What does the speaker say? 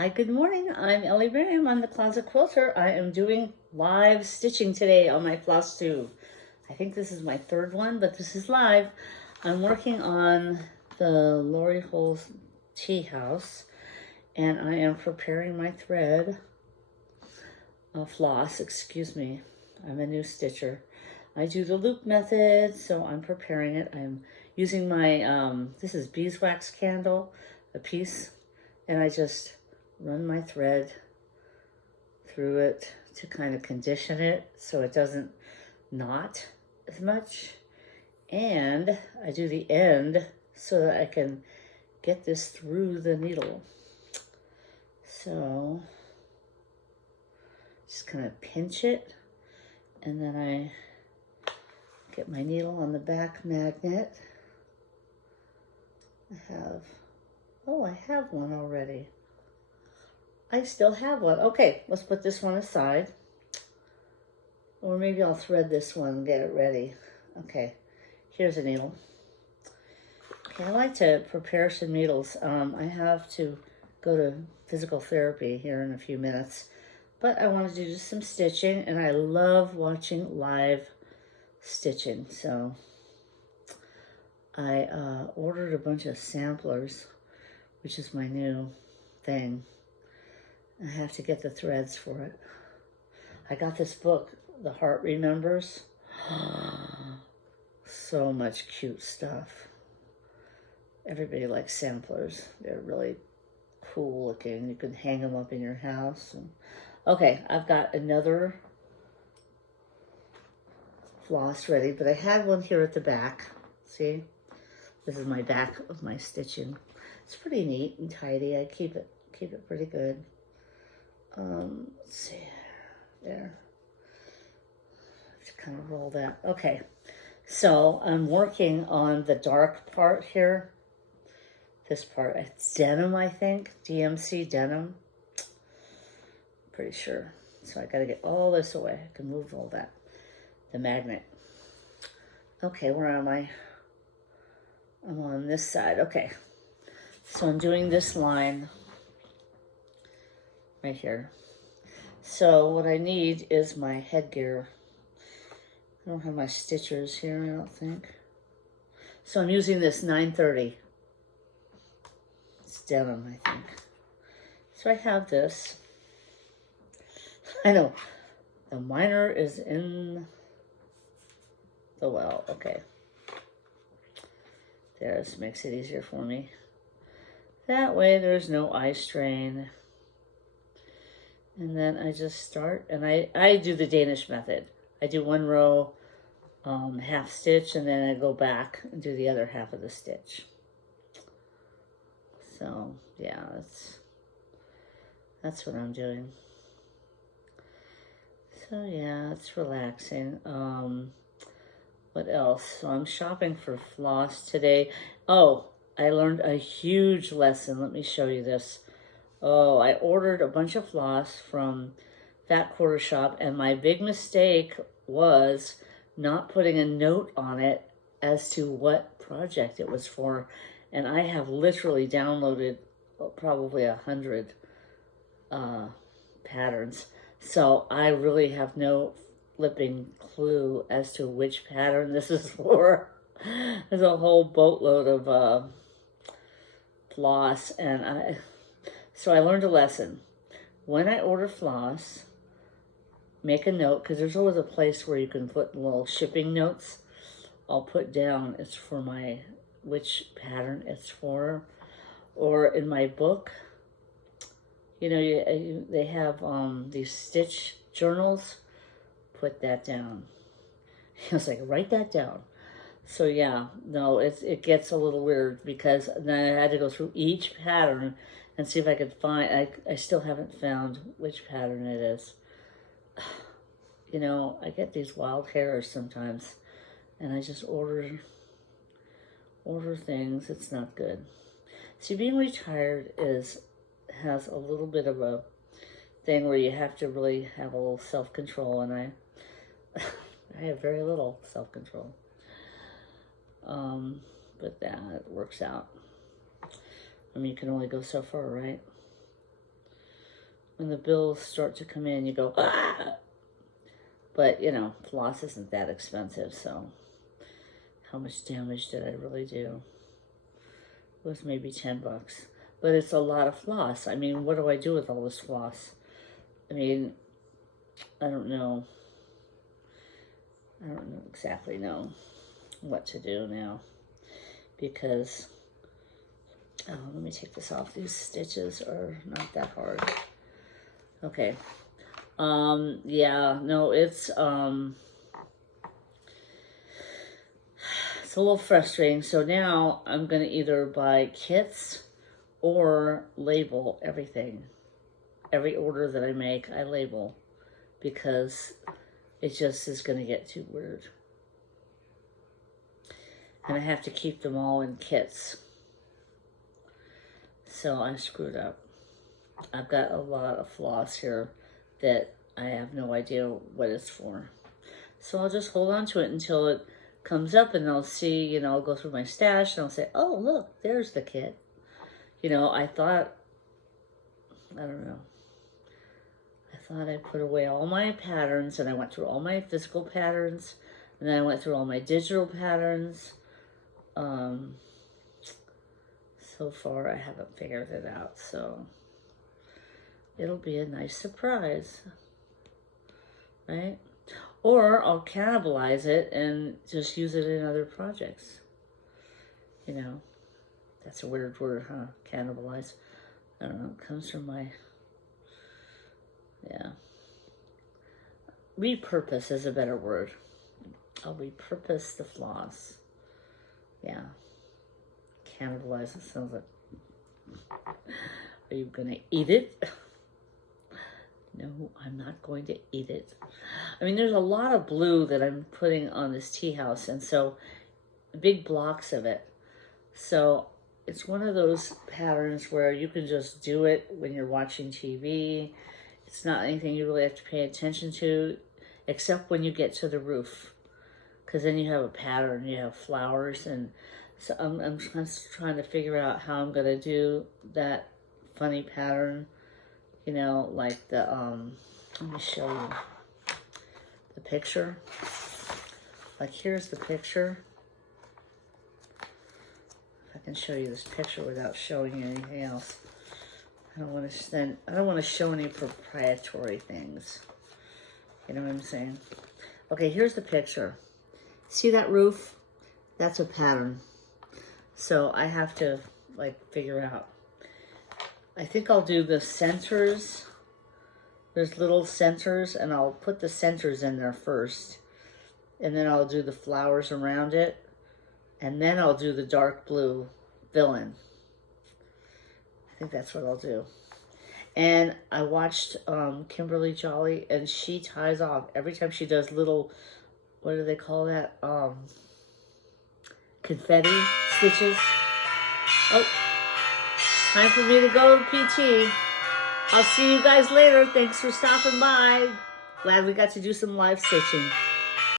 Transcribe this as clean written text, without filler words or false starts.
Hi, good morning. I'm Ellie Miriam. I'm the Closet Quilter. I am doing live stitching today on my Floss Tube. I think this is my third one, but this is live. I'm working on the Lori Hole's tea house, and I am preparing my thread, floss, excuse me. I'm a new stitcher. I do the loop method, so I'm preparing it. I'm using my, this is beeswax candle, a piece, and I just run my thread through it to kind of condition it so it doesn't knot as much. And I do the end so that I can get this through the needle. So just kind of pinch it, and then I get my needle on the back magnet. I have one already. I still have one. Okay, let's put this one aside. Or maybe I'll thread this one and get it ready. Okay, here's a needle. Okay, I like to prepare some needles. I have to go to physical therapy here in a few minutes, but I want to do just some stitching, and I love watching live stitching. So I ordered a bunch of samplers, which is my new thing. I have to get the threads for it. I got this book, The Heart Remembers. So much cute stuff. Everybody likes samplers. They're really cool looking. You can hang them up in your house. Okay, I've got another floss ready, but I had one here at the back. See? This is my back of my stitching. It's pretty neat and tidy. I keep it pretty good. Let's see, there. I have to kind of roll that. Okay, so I'm working on the dark part here. This part, it's denim, I think, DMC denim. Pretty sure. So I gotta get all this away. I can move all that. The magnet. Okay, where am I? I'm on this side. Okay, so I'm doing this line right here. So what I need is my headgear. I don't have my stitchers here, I don't think. So I'm using this 930. It's denim, I think. So I have this. I know, the minor is in the well. Okay. There, this makes it easier for me. That way there's no eye strain. And then I just start, and I do the Danish method. I do one row, half stitch, and then I go back and do the other half of the stitch. So yeah, that's what I'm doing. So yeah, it's relaxing. What else? So I'm shopping for floss today. Oh, I learned a huge lesson. Let me show you this. Oh, I ordered a bunch of floss from Fat Quarter Shop, and my big mistake was not putting a note on it as to what project it was for. And I have literally downloaded probably 100 patterns. So I really have no flipping clue as to which pattern this is for. There's a whole boatload of floss, and so I learned a lesson. When I order floss, make a note, because there's always a place where you can put little shipping notes. I'll put down it's for which pattern it's for. Or in my book, you know, they have these stitch journals. Put that down. I was like, write that down. So yeah, no, it gets a little weird, because then I had to go through each pattern and see if I could find, I still haven't found which pattern it is. You know, I get these wild hairs sometimes, and I just order things. It's not good. See, being retired has a little bit of a thing where you have to really have a little self-control, and I have very little self-control. But that works out. I mean, you can only go so far, right? when the bills start to come in, you go, ah! But, you know, floss isn't that expensive, so how much damage did I really do? It was maybe 10 bucks. But it's a lot of floss. I mean, what do I do with all this floss? I mean, I don't know. I don't exactly know what to do now. Because, oh, let me take this off. These stitches are not that hard. Okay. Yeah, no, it's a little frustrating. So now I'm going to either buy kits or label everything. Every order that I make, I label, because it just is going to get too weird. And I have to keep them all in kits. So I screwed up. I've got a lot of floss here that I have no idea what it's for. So I'll just hold on to it until it comes up, and I'll see, you know, I'll go through my stash and I'll say, oh, look, there's the kit. You know, I thought, I don't know. I thought I put away all my patterns, and I went through all my physical patterns, and then I went through all my digital patterns. So far I haven't figured it out, so it'll be a nice surprise, right? Or I'll cannibalize it and just use it in other projects. You know, that's a weird word, huh? Cannibalize. I don't know, it comes from my, yeah. Repurpose is a better word. I'll repurpose the floss. Yeah. Cannibalize, it sounds like, are you gonna eat it? No, I'm not going to eat it. I mean, there's a lot of blue that I'm putting on this tea house, and so big blocks of it. So it's one of those patterns where you can just do it when you're watching TV. It's not anything you really have to pay attention to, except when you get to the roof, because then you have a pattern, you have flowers, and so I'm just trying to figure out how I'm gonna do that funny pattern, you know, like the, let me show you the picture. Like, here's the picture. If I can show you this picture without showing you anything else. I don't want to show any proprietary things. You know what I'm saying? Okay, here's the picture. See that roof? That's a pattern. So I have to, like, figure out. I think I'll do the centers. There's little centers, and I'll put the centers in there first. And then I'll do the flowers around it. And then I'll do the dark blue villain. I think that's what I'll do. And I watched Kimberly Jolly, and she ties off every time she does little, what do they call that? Confetti stitches. Oh, time for me to go to PT. I'll see you guys later. Thanks for stopping by. Glad we got to do some live stitching.